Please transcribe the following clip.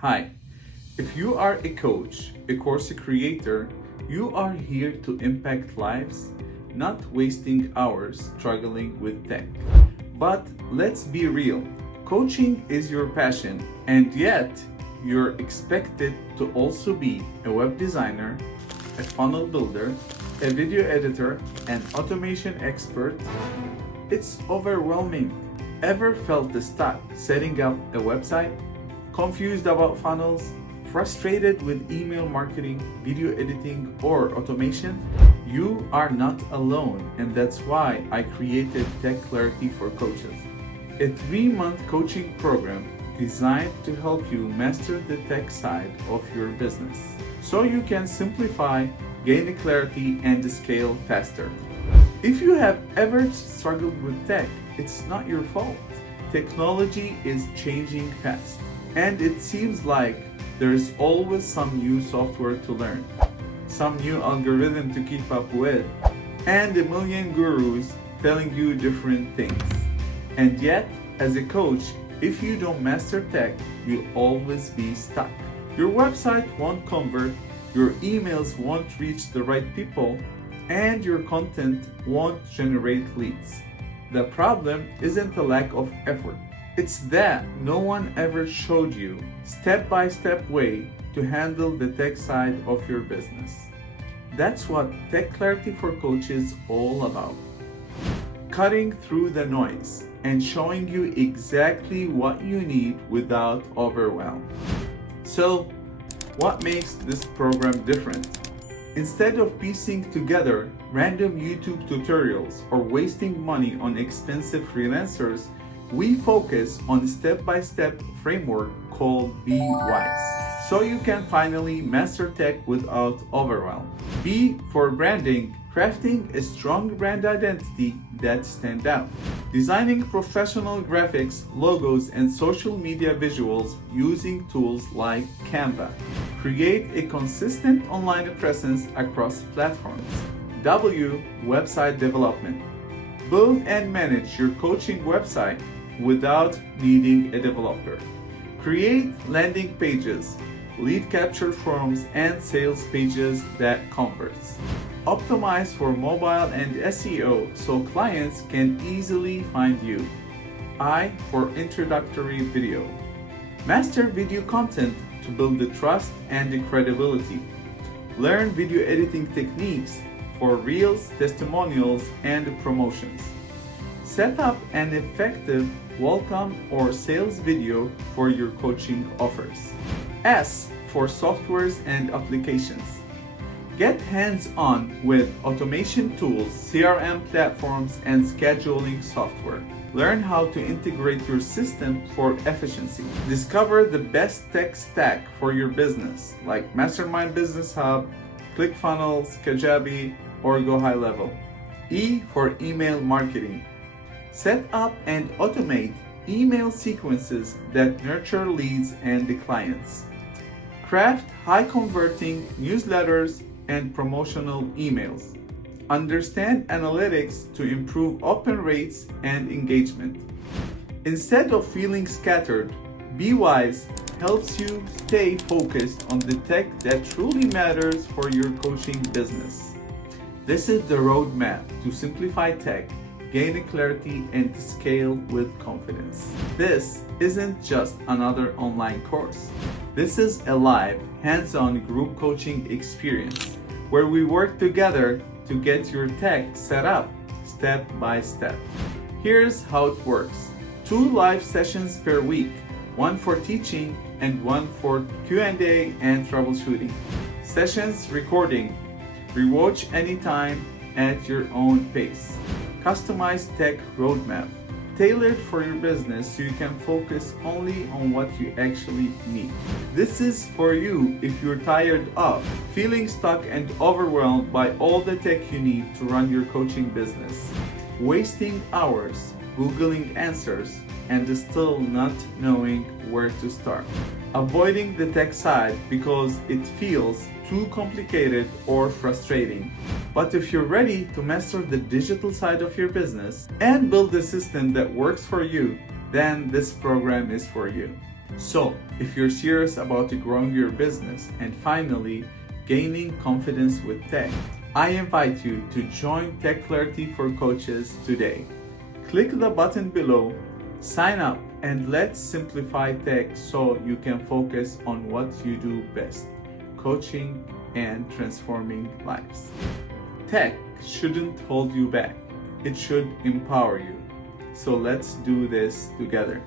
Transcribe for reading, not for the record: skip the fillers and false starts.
Hi, if you are a coach, a course creator, you are here to impact lives, not wasting hours struggling with tech. But let's be real, coaching is your passion, and yet you're expected to also be a web designer, a funnel builder, a video editor, an automation expert. It's overwhelming. Ever felt stuck setting up a website? Confused about funnels? Frustrated with email marketing, video editing, or automation? You are not alone, and that's why I created Tech Clarity for Coaches, a 3-month coaching program designed to help you master the tech side of your business so you can simplify, gain clarity, and scale faster. If you have ever struggled with tech, it's not your fault. Technology is changing fast, and it seems like there's always some new software to learn, some new algorithm to keep up with, and a million gurus telling you different things. And yet, as a coach, if you don't master tech, you'll always be stuck. Your website won't convert, your emails won't reach the right people, and your content won't generate leads. The problem isn't a lack of effort. It's that no one ever showed you step-by-step way to handle the tech side of your business. That's what Tech Clarity for Coaches is all about. Cutting through the noise and showing you exactly what you need without overwhelm. So, what makes this program different? Instead of piecing together random YouTube tutorials or wasting money on expensive freelancers, we focus on a step-by-step framework called Be Wise, so you can finally master tech without overwhelm. B for branding, crafting a strong brand identity that stands out. Designing professional graphics, logos, and social media visuals using tools like Canva. Create a consistent online presence across platforms. W, website development. Build and manage your coaching website without needing a developer. Create landing pages, lead capture forms, and sales pages that converts. Optimize for mobile and SEO so clients can easily find you. I for introductory video. Master video content to build the trust and the credibility. Learn video editing techniques for reels, testimonials, and promotions. Set up an effective welcome or sales video for your coaching offers. S for softwares and applications. Get hands-on with automation tools, CRM platforms, and scheduling software. Learn how to integrate your system for efficiency. Discover the best tech stack for your business, like Mastermind Business Hub, ClickFunnels, Kajabi, or Go High Level. E for email marketing. Set up and automate email sequences that nurture leads and the clients. Craft high-converting newsletters and promotional emails. Understand analytics to improve open rates and engagement. Instead of feeling scattered, Be Wise helps you stay focused on the tech that truly matters for your coaching business. This is the roadmap to simplify tech, gain clarity, and scale with confidence. This isn't just another online course. This is a live, hands-on group coaching experience where we work together to get your tech set up step by step. Here's how it works. 2 live sessions per week, 1 for teaching and 1 for Q&A and troubleshooting. Sessions recording. Rewatch anytime at your own pace. Customized tech roadmap, tailored for your business so you can focus only on what you actually need. This is for you if you're tired of feeling stuck and overwhelmed by all the tech you need to run your coaching business, wasting hours Googling answers and still not knowing where to start, avoiding the tech side because it feels too complicated or frustrating. But if you're ready to master the digital side of your business and build a system that works for you, then this program is for you. So, if you're serious about growing your business and finally gaining confidence with tech, I invite you to join Tech Clarity for Coaches today. Click the button below, sign up, and let's simplify tech so you can focus on what you do best: coaching and transforming lives. Tech shouldn't hold you back, it should empower you. So let's do this together.